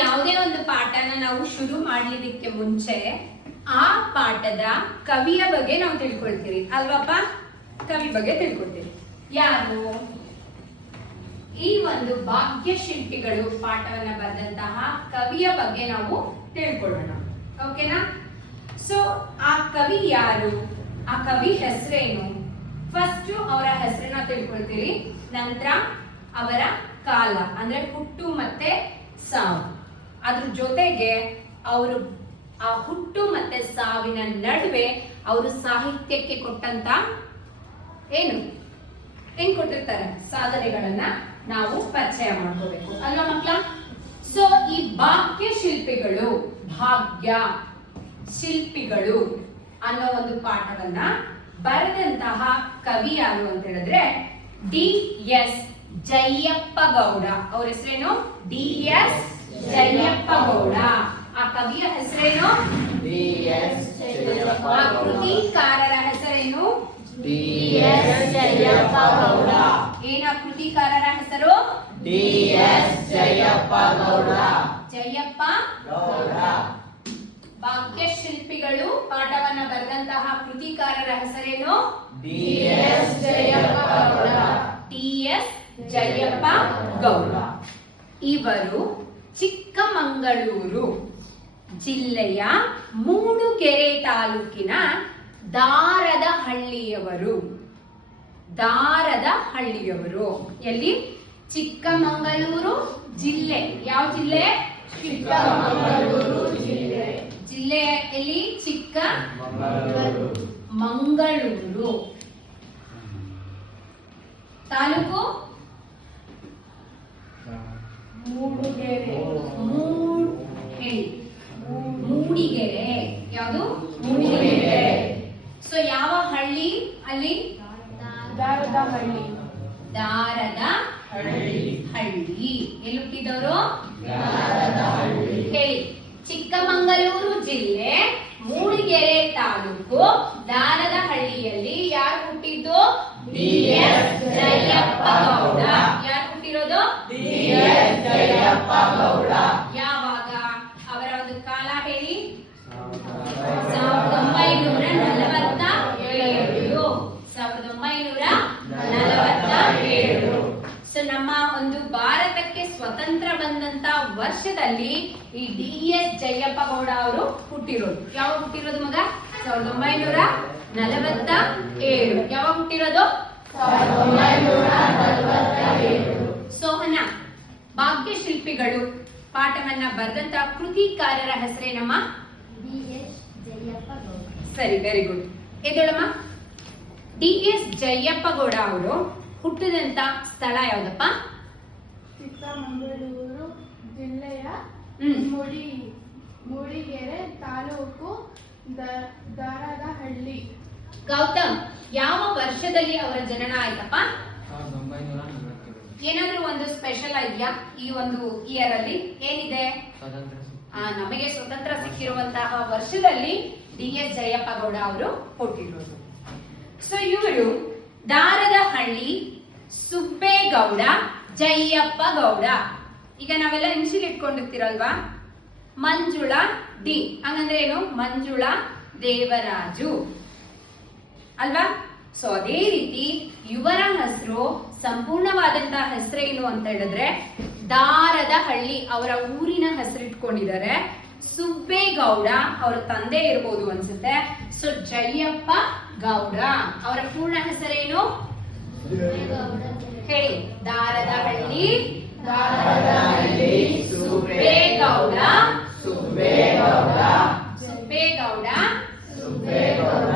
ಯಾವುದೇ ಒಂದು ಪಾಠನ ನಾವು ಶುರು ಮಾಡ್ಲಿಕ್ಕೆ ಮುಂಚೆ ಆ ಪಾಠದ ಕವಿಯ ಬಗ್ಗೆ ನಾವು ತಿಳ್ಕೊಳ್ತೀವಿ ಅಲ್ವಪ್ಪ. ಕವಿ ಬಗ್ಗೆ ತಿಳ್ಕೊಳ್ತೀವಿ. ಯಾರು? ಈ ಒಂದು ಭಾಗ್ಯಶಿಲ್ಪಿಗಳು ಪಾಠವನ್ನ ಬರೆದಂತಹ ಕವಿಯ ಬಗ್ಗೆ ನಾವು ತಿಳ್ಕೊಳ್ಳೋಣ. ಓಕೆನಾ? ಸೊ ಆ ಕವಿ ಯಾರು, ಆ ಕವಿ ಹೆಸರೇನು? ಫಸ್ಟ್ ಅವರ ಹೆಸರನ್ನ ತಿಳ್ಕೊಳ್ತೀರಿ, ನಂತರ ಅವರ ಕಾಲ ಅಂದ್ರೆ ಹುಟ್ಟು ಮತ್ತೆ ಸಾವು, ಅದ್ರ ಜೊತೆಗೆ ಅವರು ಆ ಹುಟ್ಟು ಮತ್ತೆ ಸಾವಿನ ನಡುವೆ ಅವರು ಸಾಹಿತ್ಯಕ್ಕೆ ಕೊಟ್ಟಂತ ಏನು ಹೆಂಗ್ ಕೊಟ್ಟಿರ್ತಾರೆ ಸಾಧನೆಗಳನ್ನ ನಾವು ಪರಿಚಯ ಮಾಡ್ಕೋಬೇಕು ಅಲ್ವಾ ಮಕ್ಕಳ. ಸೊ ಈ ಭಾಗ್ಯ ಶಿಲ್ಪಿಗಳು, ಭಾಗ್ಯ ಶಿಲ್ಪಿಗಳು ಅನ್ನೋ ಒಂದು ಪಾಠವನ್ನ ಬರೆದಂತಹ ಕವಿ ಯಾರು ಅಂತ ಹೇಳಿದ್ರೆ ಡಿ.ಎಸ್. ಜಯಪ್ಪ ಗೌಡ. ಅವ್ರ ಹೆಸರೇನು? ಡಿ.ಎಸ್. ಜಯಪ್ಪ ಗೌಡ. ಆ ಕವಿಯ ಹೆಸರೇನು? ಡಿ.ಎಸ್. ಜಯಪ್ಪ ಆ ಗೌಡ. ಕೃತಿಕಾರರ ಹೆಸರೇನು? ಡಿ.ಎಸ್. ಜಯಪ್ಪ ಗೌಡ. ಏನ ಕೃತಿಕಾರರ ಹೆಸರು? ಡಿ.ಎಸ್. ಜಯಪ್ಪ ಗೌಡ. ಜಯಪ್ಪ ಗೌಡ. ಭಾಗ್ಯಶಿಲ್ಪಿಗಳು ಪಾಠವನ್ನ ಬರೆದಂತಹ ಕೃತಿಕಾರರ ಹೆಸರೇನು? ಡಿ.ಎಸ್. ಜಯಪ್ಪ ಗೌಡ. ಟಿ.ಎಸ್. ಜಯಪ್ಪ ಗೌಡ. ಇವರು ಚಿಕ್ಕಮಗಳೂರು ಜಿಲ್ಲೆಯ ಮೂಡುಗೆರೆ ತಾಲೂಕಿನ ದಾರದಹಳ್ಳಿಯವರು. ದಾರದಹಳ್ಳಿಯವರು ಎಲ್ಲಿ? ಚಿಕ್ಕಮಗಳೂರು ಜಿಲ್ಲೆ. ಯಾವ ಜಿಲ್ಲೆ? ಚಿಕ್ಕಮಗಳೂರು ಜಿಲ್ಲೆ. ಜಿಲ್ಲೆ ಎಲ್ಲಿ? ಮಂಗಳೂರು. ಮಂಗಳೂರು. ತಾಲೂಕು ಮೂಡುಗೆರೆ. ಮೂಡಿಗೆರೆ. ಯಾವುದು? ಮೂಡಿಗೆರೆ. ಸೊ ಯಾವ ಹಳ್ಳಿ ಅಲ್ಲಿ? ದಾರದಹಳ್ಳಿ. ದಾರದ ಹಳ್ಳಿ. ಹಳ್ಳಿ. ಎಲ್ಲಿ ಹುಟ್ಟಿದವರು? ದಾರದಹಳ್ಳಿ. ಹೇಳಿ. ಚಿಕ್ಕಮಗಳೂರು ಜಿಲ್ಲೆ ಮೂಡಿಗೆರೆ ತಾಲೂಕು ದಾರದಹಳ್ಳಿಯಲ್ಲಿ ಯಾರು ಹುಟ್ಟಿದ್ದು? ಡಿ.ಎಸ್. ಜಯಪ್ಪ ಗೌಡ. ಯಾರು ಹುಟ್ಟಿರೋದು? ಡಿ.ಎಸ್. ಜಯಪ್ಪ ಗೌಡ. ಯಾವಾಗ? ಅವರ ಒಂದು ಕಾಲ ಹೇಳಿ. 1947. 1947. ಸೊ ನಮ್ಮ ಒಂದು ಭಾರತಕ್ಕೆ ಸ್ವತಂತ್ರ ಬಂದಂತ ವರ್ಷದಲ್ಲಿ ಈ ಡಿ.ಎಸ್. ಜಯಪ್ಪ ಗೌಡ ಅವರು ಹುಟ್ಟಿರೋದು. ಯಾವಾಗ ಹುಟ್ಟಿರೋದು ಮಗ? 1947. ಯಾವಾಗ ಹುಟ್ಟಿರೋದು? 1947. ಸೋಹನ, ಭಾಗ್ಯಶಿಲ್ಪಿಗಳು ಪಾಠವನ್ನ ಬರೆದಂತ ಕೃತಿಕಾರರ ಹೆಸರೇನಮ್ಮ? ಡಿ.ಎಸ್. ಜಯಪ್ಪ ಗೌಡ. ಸರಿ, ವೆರಿ ಗುಡ್. ಎದ್ದೇಳಮ್ಮ. ಡಿ.ಎಸ್. ಜಯಪ್ಪ ಗೌಡ ಅವರು ಹುಟ್ಟಿದಂತ ಸ್ಥಳ ಯಾವ್ದಪ್ಪ? ಚಿಕ್ಕಮಗಳೂರು ಜಿಲ್ಲೆಯ ಮೂಡಿಗೆರೆ ತಾಲೂಕು ದಾರದಹಳ್ಳಿ. ಗೌತಮ್, ಯಾವ ವರ್ಷದಲ್ಲಿ ಅವರ ಜನನ ಆಯ್ತಪ್ಪ? 1947. ಏನಾದ್ರೂ ಒಂದು ಸ್ಪೆಷಲ್ ಇದೆಯಾ ಈ ಒಂದು ಇಯರ್ ಅಲ್ಲಿ? ಏನಿದೆ? ನಮಗೆ ಸ್ವತಂತ್ರ ಸಿಕ್ಕಿರುವಂತಹ ವರ್ಷದಲ್ಲಿ ಡಿ.ಎಸ್. ಜಯಪ್ಪ ಗೌಡ ಅವರು ಹುಟ್ಟಿರೋದು. ಸೊ ಇವರು ದಾರದಹಳ್ಳಿ ಸುಬ್ಬೇಗೌಡ ಜಯಪ್ಪ ಗೌಡ. ಈಗ ನಾವೆಲ್ಲ ಇನ್ಶಿಯಲ್ ಇಟ್ಕೊಂಡಿರ್ತೀರಲ್ವಾ? ಮಂಜುಳಾ ಡಿ ಹಂಗಂದ್ರೆ ಏನು? ಮಂಜುಳಾ ದೇವರಾಜು ಅಲ್ವಾ? ಸೊ ಅದೇ ರೀತಿ ಇವರ ಹೆಸರು ಸಂಪೂರ್ಣವಾದಂತಹ ಹೆಸರೇನು ಅಂತ ಹೇಳಿದ್ರೆ ದಾರದಹಳ್ಳಿ. ಅವರ ಊರಿನ ಹೆಸರು ಇಟ್ಕೊಂಡಿದ್ದಾರೆ. ಸುಬ್ಬೇಗೌಡ ಅವರ ತಂದೆ ಇರ್ಬೋದು ಅನ್ಸುತ್ತೆ. ಸೊ ಜಯಪ್ಪ ಗೌಡ ಅವರ ಪೂರ್ಣ ಹೆಸರೇನು ಹೇಳಿ? ದಾರದಹಳ್ಳಿ ದಾರದಹಳ್ಳಿ ಸುಬ್ಬೇಗೌಡ. ಸುಬ್ಬೇಗೌಡ. ಸುಬ್ಬೇಗೌಡ ಸುಬ್ಬೇಗೌಡ.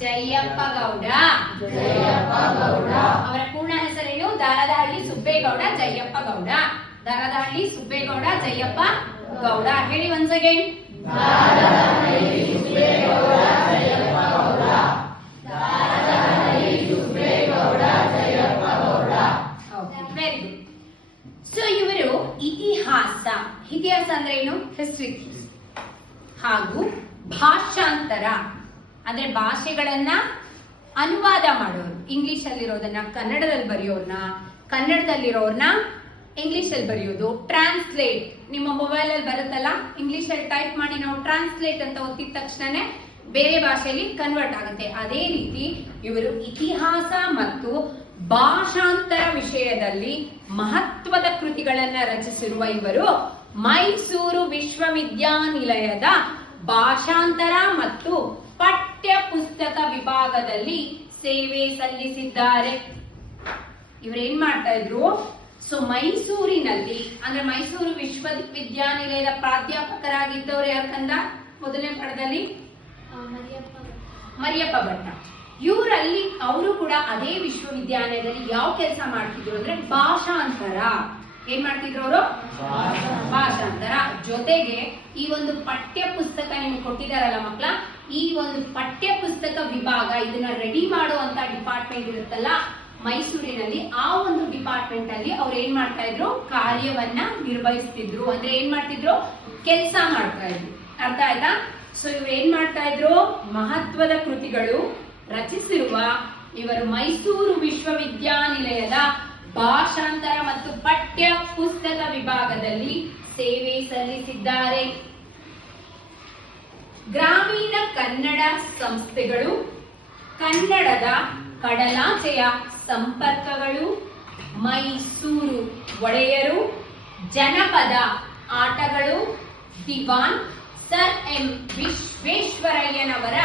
ಜಯಪ್ಪ ಗೌಡ. ಜಯಪ್ಪ ಗೌಡ. ಅವರ ಪೂರ್ಣ ಹೆಸರೇನು? ದಾರದಹಳ್ಳಿ ಸುಬ್ಬೇಗೌಡ ಜಯಪ್ಪ ಗೌಡ. ದಾರದಹಳ್ಳಿ ಸುಬ್ಬೇಗೌಡ ಜಯಪ್ಪ ಗೌಡ. ಹೇಳಿ once again. Daradahalli Subbegowda Jayappa Gowda. Daradahalli Subbegowda Jayappa Gowda. Very good. So ಇವರು ಇತಿಹಾಸ ಅಂದ್ರೆ ಏನು? ಹಿಸ್ಟ್ರಿ ಹಾಗೂ ಭಾಷಾಂತರ ಅಂದ್ರೆ ಭಾಷೆಗಳನ್ನ ಅನುವಾದ ಮಾಡೋರು. ಇಂಗ್ಲಿಷ್ ಅಲ್ಲಿರೋದನ್ನ ಕನ್ನಡದಲ್ಲಿ ಬರೆಯೋರ್ನ, ಕನ್ನಡದಲ್ಲಿರೋರ್ನ ಇಂಗ್ಲಿಷ್ ಅಲ್ಲಿ ಬರೆಯೋದು, ಟ್ರಾನ್ಸ್ಲೇಟ್ ನಿಮ್ಮ ಮೊಬೈಲ್ ಅಲ್ಲಿ ಬರುತ್ತಲ್ಲ, ಇಂಗ್ಲಿಷ್ ಅಲ್ಲಿ ಟೈಪ್ ಮಾಡಿ ನಾವು ಟ್ರಾನ್ಸ್ಲೇಟ್ ಅಂತ ಒತ್ತಿದ ತಕ್ಷಣನೇ ಬೇರೆ ಭಾಷೆಯಲ್ಲಿ ಕನ್ವರ್ಟ್ ಆಗುತ್ತೆ. ಅದೇ ರೀತಿ ಇವರು ಇತಿಹಾಸ ಮತ್ತು ಭಾಷಾಂತರ ವಿಷಯದಲ್ಲಿ ಮಹತ್ವದ ಕೃತಿಗಳನ್ನ ರಚಿಸಿರುವ ಇವರು ಮೈಸೂರು ವಿಶ್ವವಿದ್ಯಾನಿಲಯದ ಭಾಷಾಂತರ ಮತ್ತು ಪಠ್ಯ ಪುಸ್ತಕ ವಿಭಾಗದಲ್ಲಿ ಸೇವೆ ಸಲ್ಲಿಸಿದ್ದಾರೆ. ಇವರು ಏನ್ ಮಾಡ್ತಾ ಇದ್ರು, ಸೊ ಮೈಸೂರಿನಲ್ಲಿ ಅಂದ್ರೆ ಮೈಸೂರು ವಿಶ್ವವಿದ್ಯಾನಿಲಯದ ಪ್ರಾಧ್ಯಾಪಕರಾಗಿದ್ದವರು ಯಾಕಂದ ಮೊದಲನೇ ಪಾಠದಲ್ಲಿ ಮರಿಯಪ್ಪ ಭಟ್ಟ. ಇವರಲ್ಲಿ ಅವರು ಕೂಡ ಅದೇ ವಿಶ್ವವಿದ್ಯಾಲಯದಲ್ಲಿ ಯಾವ ಕೆಲಸ ಮಾಡ್ತಿದ್ರು ಅಂದ್ರೆ ಭಾಷಾಂತರ. ಏನ್ ಮಾಡ್ತಿದ್ರು ಅವರು? ಭಾಷಾಂತರ. ಜೊತೆಗೆ ಈ ಒಂದು ಪಠ್ಯ ಪುಸ್ತಕ ನಿಮ್ಗೆ ಕೊಟ್ಟಿದಾರಲ್ಲ ಮಕ್ಕಳ, ಈ ಒಂದು ಪಠ್ಯ ಪುಸ್ತಕ ವಿಭಾಗ ಇದನ್ನ ರೆಡಿ ಮಾಡುವಂತ ಡಿಪಾರ್ಟ್ಮೆಂಟ್ ಇರುತ್ತಲ್ಲ ಮೈಸೂರಿನಲ್ಲಿ, ಆ ಒಂದು ಡಿಪಾರ್ಟ್ಮೆಂಟ್ ಅಲ್ಲಿ ಅವ್ರು ಏನ್ ಮಾಡ್ತಾ ಇದ್ರು, ಕಾರ್ಯವನ್ನ ನಿರ್ವಹಿಸ್ತಿದ್ರು. ಅಂದ್ರೆ ಏನ್ ಮಾಡ್ತಿದ್ರು, ಕೆಲಸ ಮಾಡ್ತಾ ಇದ್ರು. ಅರ್ಥ ಆಯ್ತಾ? ಸೊ ಇವ್ರು ಏನ್ ಮಾಡ್ತಾ ಇದ್ರು, ಮಹತ್ವದ ಕೃತಿಗಳು ರಚಿಸಿರುವ ಇವರು ಮೈಸೂರು ವಿಶ್ವವಿದ್ಯಾನಿಲಯದ ಭಾಷಾಂತರ ಮತ್ತು ಪಠ್ಯ ಪುಸ್ತಕ ವಿಭಾಗದಲ್ಲಿ ಸೇವೆ ಸಲ್ಲಿಸಿದ್ದಾರೆ. ಗ್ರಾಮೀಣ ಕನ್ನಡ ಸಂಸ್ಥೆಗಳು, ಕನ್ನಡದ ಕಡಲಾಚೆಯ ಸಂಪರ್ಕಗಳು, ಮೈಸೂರು ಒಡೆಯರು, ಜನಪದ ಆಟಗಳು, ದಿವಾನ್ ಸರ್ ಎಂ ವಿಶ್ವೇಶ್ವರಯ್ಯನವರ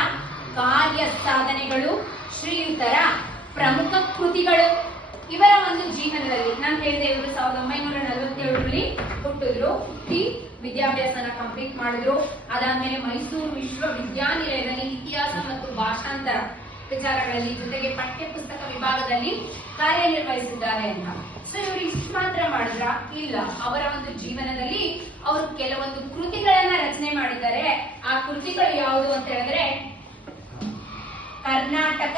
ಕಾರ್ಯ ಸಾಧನೆಗಳು, ಶ್ರೀಯುತರ ಪ್ರಮುಖ ಕೃತಿಗಳು. ಇವರ ಒಂದು ಜೀವನದಲ್ಲಿ ನಾನು ಹೇಳಿದೆ, ಇವರು 1947ರಲ್ಲಿ ಹುಟ್ಟಿದ್ರು. ಹುಟ್ಟಿ ವಿದ್ಯಾಭ್ಯಾಸನ ಕಂಪ್ಲೀಟ್ ಮಾಡಿದ್ರು. ಅದಾದ್ಮೇಲೆ ಮೈಸೂರು ವಿಶ್ವವಿದ್ಯಾನಿಲಯದಲ್ಲಿ ಇತಿಹಾಸ ಮತ್ತು ಭಾಷಾಂತರ ವಿಚಾರಗಳಲ್ಲಿ ಜೊತೆಗೆ ಪಠ್ಯ ಪುಸ್ತಕ ವಿಭಾಗದಲ್ಲಿ ಕಾರ್ಯನಿರ್ವಹಿಸಿದ್ದಾರೆ ಅಂತ. ಸೊ ಇವರು ಇಷ್ಟು ಮಾತ್ರ ಮಾಡಿದ್ರ? ಇಲ್ಲ. ಅವರ ಒಂದು ಜೀವನದಲ್ಲಿ ಅವರು ಕೆಲವೊಂದು ಕೃತಿಗಳನ್ನ ರಚನೆ ಮಾಡಿದ್ದಾರೆ. ಆ ಕೃತಿಗಳು ಯಾವುದು ಅಂತ ಹೇಳಿದ್ರೆ, ಕರ್ನಾಟಕ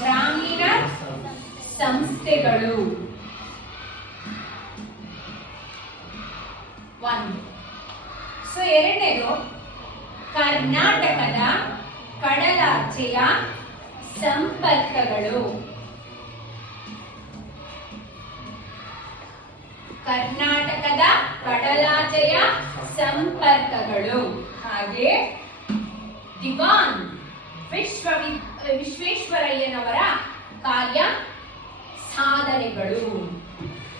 ಗ್ರಾಮೀಣ ಸಂಸ್ಥೆಗಳು ಒಂದು. ಸೊ ಎರಡನೇದು ಕರ್ನಾಟಕದ ಕಡಲಾಚೆಯ ಸಂಪರ್ಕಗಳು. ಕರ್ನಾಟಕದ ಕಡಲಾಚೆಯ ಸಂಪರ್ಕಗಳು. ಹಾಗೆ ದಿವಾನ್ ವಿಶ್ವೇಶ್ವರಯ್ಯನವರ ಕಾರ್ಯ ಸಾಧನೆಗಳು.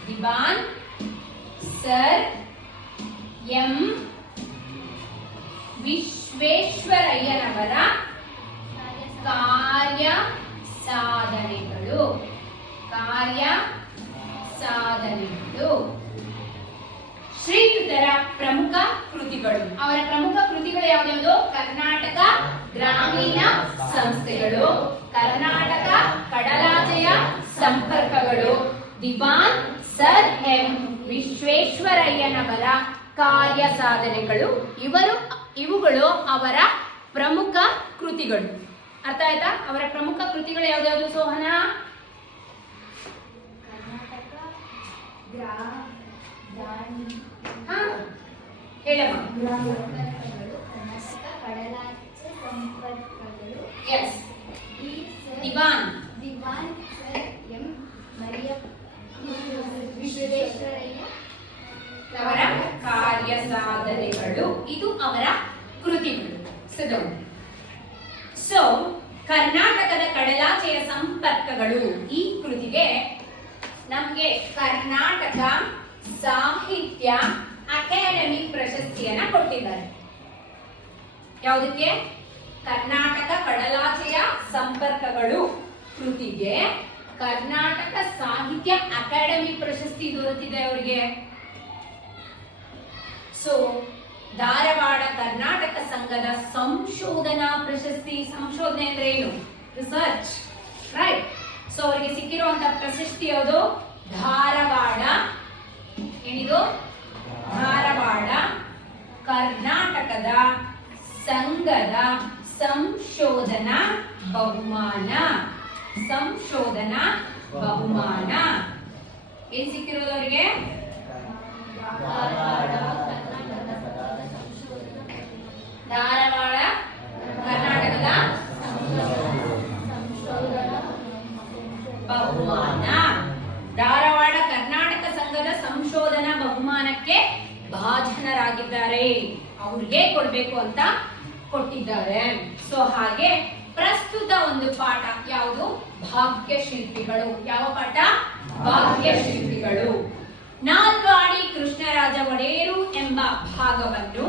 ದಿವಾನ್ ಸರ್ ಎಂ ವಿಶ್ವೇಶ್ವರಯ್ಯನವರ ಕಾರ್ಯ ಸಾಧನೆಗಳು. ಕಾರ್ಯ ಸಾಧನೆಗಳು. ಶ್ರೀಯುತರ ಪ್ರಮುಖ ಕೃತಿಗಳು. ಅವರ ಪ್ರಮುಖ ಕೃತಿಗಳು ಯಾವ್ಯಾವುದು? ಕರ್ನಾಟಕ ಗ್ರಾಮೀಣ ಸಂಸ್ಥೆಗಳು, ಕರ್ನಾಟಕ ಕಡಲಾಚೆಯ ಸಂಪರ್ಕಗಳು, ದಿವಾನ್ ಸರ್ ಎಂ ವಿಶ್ವೇಶ್ವರಯ್ಯನವರ ಕಾರ್ಯ ಸಾಧನೆಗಳು. ಇವುಗಳು ಅವರ ಪ್ರಮುಖ ಕೃತಿಗಳು. ಅರ್ಥ ಆಯ್ತಾ? ಅವರ ಪ್ರಮುಖ ಕೃತಿಗಳು ಯಾವ್ದಾವ್ದು ಸೋಹನ? ಹೇಳಮ್ಮ. ಕರ್ನಾಟಕ ಕಡಲಾಚೆ ಸಂಪರ್ಕಗಳು. ಎಸ್. ದಿವಾನ್ ಸರ್ ಎಂ ವಿಶ್ವೇಶ್ವರಯ್ಯ ಅವರ ಕಾರ್ಯ ಸಾಧನೆಗಳು. ಇದು ಅವರ ಕೃತಿಗಳು. ಸೊ ಕರ್ನಾಟಕದ ಕಡಲಾಚೆಯ ಸಂಪರ್ಕಗಳು ಈ ಕೃತಿಗೆ ನಮ್ಗೆ ಕರ್ನಾಟಕ ಸಾಹಿತ್ಯ ಅಕಾಡೆಮಿ ಪ್ರಶಸ್ತಿಯನ್ನ ಕೊಟ್ಟಿದ್ದಾರೆ. ಯಾವುದಕ್ಕೆ? ಕರ್ನಾಟಕ ಕಡಲಾಚೆಯ ಸಂಪರ್ಕಗಳು ಕೃತಿಗೆ ಕರ್ನಾಟಕ ಸಾಹಿತ್ಯ ಅಕಾಡೆಮಿ ಪ್ರಶಸ್ತಿ ದೊರೆತಿದೆ ಅವರಿಗೆ. ಸೊ ಧಾರವಾಡ ಕರ್ನಾಟಕ ಸಂಘದ ಸಂಶೋಧನಾ ಪ್ರಶಸ್ತಿ. ಸಂಶೋಧನೆ ಅಂದ್ರೆ ಏನು? Research, right? ಸೊ ಅವರಿಗೆ ಸಿಕ್ಕಿರುವಂತ ಪ್ರಶಸ್ತಿ ಯಾವುದು? ಧಾರವಾಡ. ಏನಿದು? ಧಾರವಾಡ ಕರ್ನಾಟಕದ ಸಂಘದ ಸಂಶೋಧನಾ ಬಹುಮಾನ. ಸಂಶೋಧನಾ ಬಹುಮಾನ ಏನ್ ಸಿಕ್ಕಿರೋದು ಅವರಿಗೆ? ಧಾರವಾಡ ಕರ್ನಾಟಕದ ಬಹುಮಾನ. ಧಾರವಾಡ ಕರ್ನಾಟಕ ಭಾಜನರಾಗಿದ್ದಾರೆ, ಅವ್ರಿಗೆ ಕೊಡ್ಬೇಕು ಅಂತ ಕೊಟ್ಟಿದ್ದಾರೆ. ಸೊ ಹಾಗೆ ಪ್ರಸ್ತುತ ಒಂದು ಪಾಠ ಯಾವುದು? ಭಾಗ್ಯಶಿಲ್ಪಿಗಳು. ಯಾವ ಪಾಠ? ಭಾಗ್ಯಶಿಲ್ಪಿಗಳು. ನಾಲ್ವಾಡಿ ಕೃಷ್ಣರಾಜ ಒಡೆಯರು ಎಂಬ ಭಾಗವನ್ನು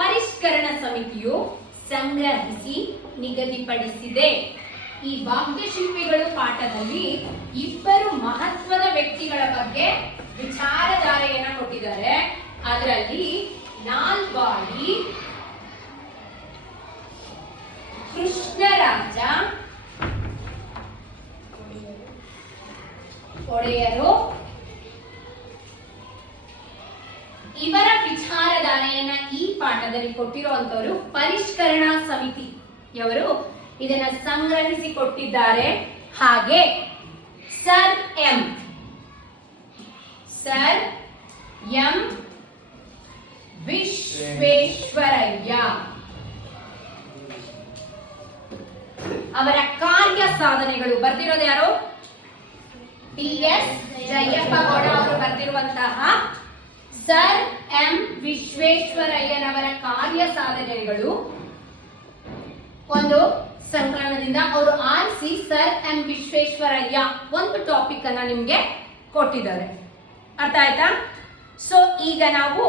ಪರಿಷ್ಕರಣ ಸಮಿತಿಯು ಸಂಗ್ರಹಿಸಿ ನಿಗದಿಪಡಿಸಿದೆ. ಈ ಭಾಗ್ಯಶಿಲ್ಪಿಗಳು ಪಾಠದಲ್ಲಿ ಇಬ್ಬರು ಮಹತ್ವದ ವ್ಯಕ್ತಿಗಳ ಬಗ್ಗೆ ವಿಚಾರಧಾರೆಯನ್ನ ಕೊಟ್ಟಿದ್ದಾರೆ. ಅದರಲ್ಲಿ ನಾಲ್ವಾಡಿ ಕೃಷ್ಣರಾಜ ಒಡೆಯರು ಇವರ ವಿಚಾರಧಾರೆಯನ್ನ ಈ ಪಾಠದಲ್ಲಿ ಕೊಟ್ಟಿರುವಂತವರು ಪರಿಷ್ಕರಣಾ ಸಮಿತಿಯವರು ಇದನ್ನ ಸಂಗ್ರಹಿಸಿ ಕೊಟ್ಟಿದ್ದಾರೆ. ಹಾಗೆ ಸರ್ ಎಂ ವಿಶ್ವೇಶ್ವರಯ್ಯ ಅವರ ಕಾರ್ಯ ಸಾಧನೆಗಳು ಬರ್ದಿರೋದು ಯಾರು? ಟಿ.ಎಸ್. ಜಯಪ್ಪ ಗೌಡ ಅವರು ಬರ್ದಿರುವಂತಹ ಸರ್ ಎಂ ವಿಶ್ವೇಶ್ವರಯ್ಯನವರ ಕಾರ್ಯ ಸಾಧನೆಗಳು ಒಂದು ಸಂಕಲನದಿಂದ ಅವರು ಆರಿಸಿ ಸರ್ ಎಂ ವಿಶ್ವೇಶ್ವರಯ್ಯ ಒಂದು ಟಾಪಿಕ್ ಅನ್ನ ನಿಮ್ಗೆ ಕೊಟ್ಟಿದ್ದಾರೆ. ಅರ್ಥ ಆಯ್ತಾ? ಸೊ ಈಗ ನಾವು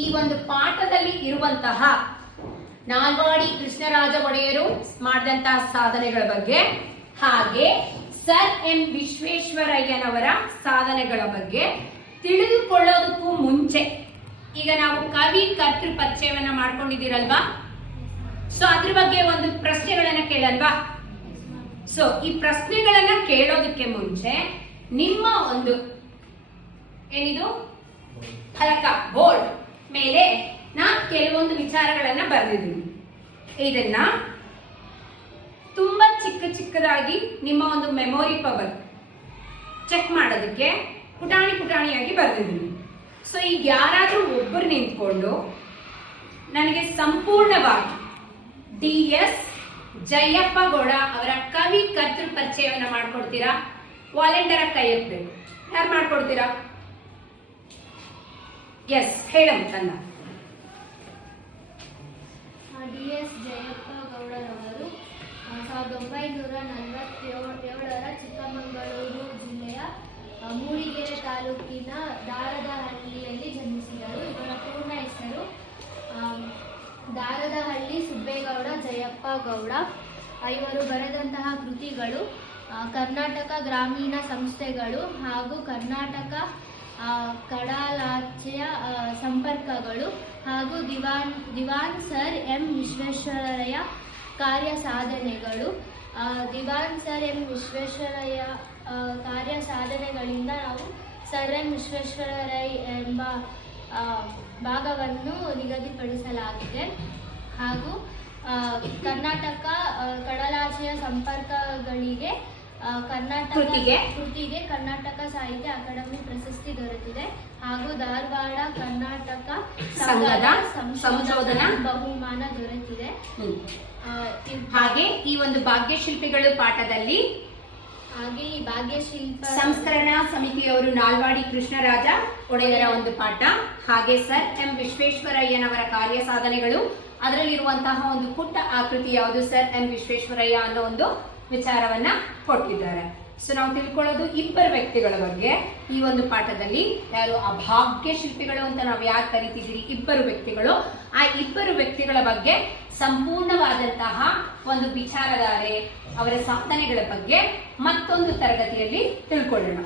ಈ ಒಂದು ಪಾಠದಲ್ಲಿ ಇರುವಂತಹ ನಾಲ್ವಾಡಿ ಕೃಷ್ಣರಾಜ ಒಡೆಯರು ಮಾಡಿದಂತಹ ಸಾಧನೆಗಳ ಬಗ್ಗೆ ಹಾಗೆ ಸರ್ ಎಂ ವಿಶ್ವೇಶ್ವರಯ್ಯನವರ ಸಾಧನೆಗಳ ಬಗ್ಗೆ ತಿಳಿದುಕೊಳ್ಳೋದಕ್ಕೂ ಮುಂಚೆ ಈಗ ನಾವು ಕವಿ ಕರ್ತೃ ಪರಿಚಯವನ್ನ ಮಾಡ್ಕೊಂಡಿದ್ದೀರಲ್ವಾ? ಸೊ ಅದ್ರ ಬಗ್ಗೆ ಒಂದು ಪ್ರಶ್ನೆಗಳನ್ನ ಕೇಳಲ್ವಾ? ಸೊ ಈ ಪ್ರಶ್ನೆಗಳನ್ನ ಕೇಳೋದಕ್ಕೆ ಮುಂಚೆ ನಿಮ್ಮ ಒಂದು ಏನಿದು ಫಲಕ ಬೋರ್ಡ್ ಮೇಲೆ ನಾನು ಕೆಲವೊಂದು ವಿಚಾರಗಳನ್ನ ಬರೆದಿದ್ದೀನಿ. ಇದನ್ನ ತುಂಬಾ ಚಿಕ್ಕದಾಗಿ ನಿಮ್ಮ ಒಂದು ಮೆಮೊರಿ ಪವರ್ ಚೆಕ್ ಮಾಡೋದಕ್ಕೆ ಪುಟಾಣಿಯಾಗಿ ಬರೆದಿದ್ದೀನಿ. ಸೊ ಈಗ ಯಾರಾದ್ರೂ ಒಬ್ಬರು ನಿಂತ್ಕೊಂಡು ನನಗೆ ಸಂಪೂರ್ಣವಾಗಿ ಟಿ.ಎಸ್. ಜಯಪ್ಪ ಗೌಡ ಅವರ ಕವಿ ಕರ್ತೃ ಪರಿಚಯವನ್ನ ಮಾಡ್ಕೊಡ್ತೀರಾ? ವಾಲಂಟಿಯರ್ ಕೈ ಎತ್ತಬೇಕು. ಯಾರು ಮಾಡ್ಕೊಡ್ತೀರಾ? ಎಸ್, ಹೇಳಮ್ಮ ತನ್ನ. ಡಿ.ಎಸ್. ಜಯಪ್ಪ ಗೌಡರವರು 1947ರ ಚಿಕ್ಕಮಗಳೂರು ಜಿಲ್ಲೆಯ ಮೂಡಿಗೆರೆ ತಾಲೂಕಿನ ದಾರದಹಳ್ಳಿಯಲ್ಲಿ ಜನ್ಮಿಸಿದರು. ಇವರ ಪೂರ್ಣ ಹೆಸರು ದಾರದಹಳ್ಳಿ ಸುಬ್ಬೇಗೌಡ ಜಯಪ್ಪ ಗೌಡ. ಇವರು ಬರೆದಂತಹ ಕೃತಿಗಳು ಕರ್ನಾಟಕ ಗ್ರಾಮೀಣ ಸಂಸ್ಥೆಗಳು ಹಾಗೂ ಕರ್ನಾಟಕ ಕಡಲಾಚೆಯ ಸಂಪರ್ಕಗಳು ಹಾಗೂ ದಿವಾನ್ ಸರ್ ಎಂ ವಿಶ್ವೇಶ್ವರಯ್ಯ ಕಾರ್ಯ ಸಾಧನೆಗಳು. ದಿವಾನ್ ಸರ್ ಎಂ ವಿಶ್ವೇಶ್ವರಯ್ಯ ಕಾರ್ಯ ಸಾಧನೆಗಳಿಂದ ನಾವು ಸರ್ ಎಂ ವಿಶ್ವೇಶ್ವರಯ್ಯ ಎಂಬ ಭಾಗವನ್ನು ನಿಗದಿಪಡಿಸಲಾಗಿದೆ. ಹಾಗೂ ಕರ್ನಾಟಕ ಕಡಲಾಚೆಯ ಸಂಪರ್ಕಗಳಿಗೆ ಕೃತಿಗೆ ಕರ್ನಾಟಕ ಸಾಹಿತ್ಯ ಅಕಾಡೆಮಿ ಪ್ರಶಸ್ತಿ ದೊರೆತಿದೆ. ಹಾಗೂ ಧಾರವಾಡ ಕರ್ನಾಟಕ ಸಂಘದ ಸಂಶೋಧನಾ ಬಹುಮಾನ ದೊರೆತಿದೆ. ಹಾಗೆ ಈ ಒಂದು ಭಾಗ್ಯಶಿಲ್ಪಿಗಳು ಪಾಠದಲ್ಲಿ ಹಾಗೆ ಈ ಭಾಗ್ಯಶಿಲ್ಪ ಸಂಸ್ಕರಣಾ ಸಮಿತಿಯವರು ನಾಲ್ವಾಡಿ ಕೃಷ್ಣರಾಜ ಒಡೆಯರ ಒಂದು ಪಾಠ, ಹಾಗೆ ಸರ್ ಎಂ ವಿಶ್ವೇಶ್ವರಯ್ಯನವರ ಕಾರ್ಯ ಸಾಧನೆಗಳು, ಅದರಲ್ಲಿರುವಂತಹ ಒಂದು ಪುಟ್ಟ ಆಕೃತಿ ಯಾವುದು? ಸರ್ ಎಂ ವಿಶ್ವೇಶ್ವರಯ್ಯ ಅನ್ನೋ ಒಂದು ವಿಚಾರವನ್ನ ಕೊಟ್ಟಿದ್ದಾರೆ. ಸೊ ನಾವು ತಿಳ್ಕೊಳ್ಳೋದು ಇಬ್ಬರು ವ್ಯಕ್ತಿಗಳ ಬಗ್ಗೆ ಈ ಒಂದು ಪಾಠದಲ್ಲಿ. ಯಾರು? ಅಭಾಗ್ಯ ಶಿಲ್ಪಿಗಳು ಅಂತ ನಾವು ಯಾಕೆ ಕರಿತಿದ್ದೀರಿ? ಇಬ್ಬರು ವ್ಯಕ್ತಿಗಳು. ಆ ಇಬ್ಬರು ವ್ಯಕ್ತಿಗಳ ಬಗ್ಗೆ ಸಂಪೂರ್ಣವಾದಂತಹ ಒಂದು ವಿಚಾರಧಾರೆ, ಅವರ ಸಾಧನೆಗಳ ಬಗ್ಗೆ ಮತ್ತೊಂದು ತರಗತಿಯಲ್ಲಿ ತಿಳ್ಕೊಳ್ಳೋಣ.